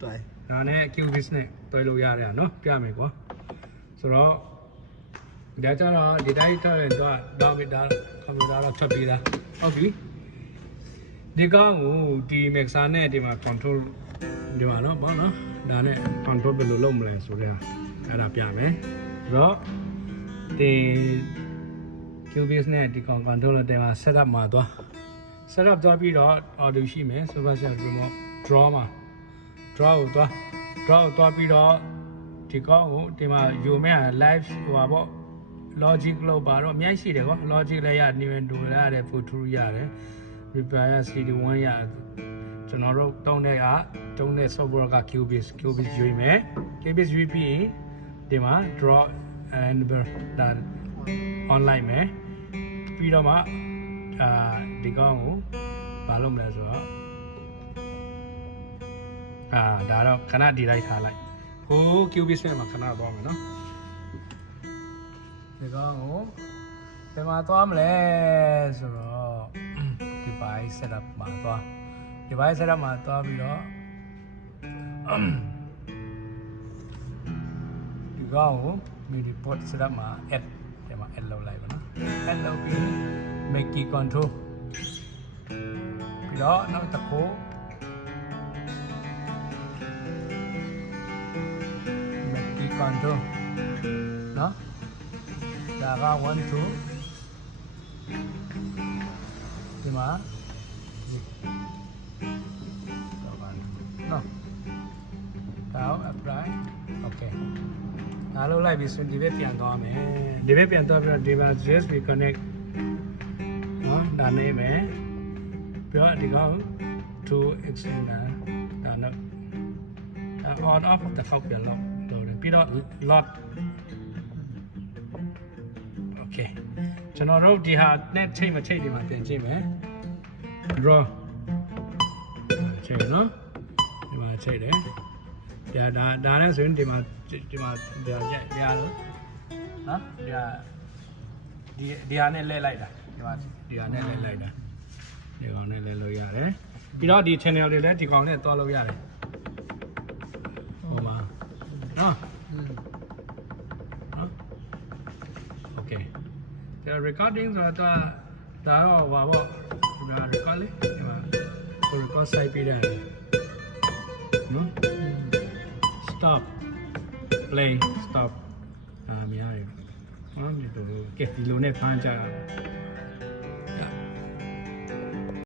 对，那呢 Cubase 呢对路亚的喏，表面过，所以大家呢，你带到人多，到别的，看不到了，特别的，OK。ဒီကောင်ကိုဒီ mixer နဲ့ဒီမှာ control ဒီမှာเนาะပေါ့နော်ဒါနဲ့ control ဘယ်လိုလုပ်မလဲဆိုတော့အဲ့ဒါပြမယ်ဆိုတော့ဒီ Cubase နဲ့ဒီကောင် control နဲ့ဒီမှာ setup မှာသွား setup သွားပြီးတော့ audio ရှိမယ် superset remote draw မှာ draw ကိုသွားပြီးတော့ဒီကောင်ကိုဒီမှာယူမဲ့ live ဟိုပါပေါ့ logic လောက်ပါတော့အများကြီးရှိတယ်ကွာ logic လည်းရ new and do ရတယ် photo ရတယ် repair CD1 ရကျွန်တော်တို့တုံးတဲ့ software က Cubase ရွေးမယ် Cubase ရွေးပြီးဒီမှာ draw and ဒါ online မယ်ပြီးတော့မှဒီကောင်ကိုမလုပ်မလဲဆိုတော့ဒါတော့ခဏဒီလိုက်ထားလိုက်ဟို Cubase မှာခဏသွားမယ်နော်ဒီကောင်ကိုဘယ်မှာသွားမလဲဆိုတော့ device setup မှာသွား device setup မှာသွားပြီးတော့ဒီကောင်ကို MIDI port setup မှာ add ဒီမှာ add လုပ်လိုက်ပါနော် add လုပ်ပြီး make key control ပြီးတော့နောက်တစ်ခု make key control နော်ဒါက1 2ဒီမှာနော်ဒါ apply okay ဒါလုပ်လိုက်ပြီဆိုရင်ဒီဘက်ပြန်သွားမယ်ဒီဘက်ပြန်သွားပြီးတော့ဒီမှာ USB connect နော်ဒါနေမယ်ပြီးတော့ဒီကောင် to extender ဒါတော့ on off တစ်ခေါက်ပြန်လုပ်တယ်ပြီးတော့ lock okay ကျွန်တော်တို့ဒီဟာနဲ့ချိန်မချိန်ဒီမှာပြန်ကြည့်မယ် draw ချိန်နော်ဒီမှာချိန်တယ်ဒါနဲ့ဆိုရင်ဒီမှာဒါရက်လို့နော်ဒီဟာနဲ့လဲလိုက်တာဒီဟာနဲ့လဲလိုက်တာဒီကောင်နဲ့လဲလို့ရတယ်ပြီးတော့ဒီ channel တွေလည်းဒီကောင်နဲ့တွားလို့ရတယ်ဟိုမှာနော်okay ဒါ recording ဆိုတာဒါတော့ဘာပေါ့ဒါ record လေဒီမှာ record site ပေးတယ်နော် stop play stop မြင်ရတယ်နော်ဒီလိုကဲဒီလိုနဲ့ဖမ်းကြတာ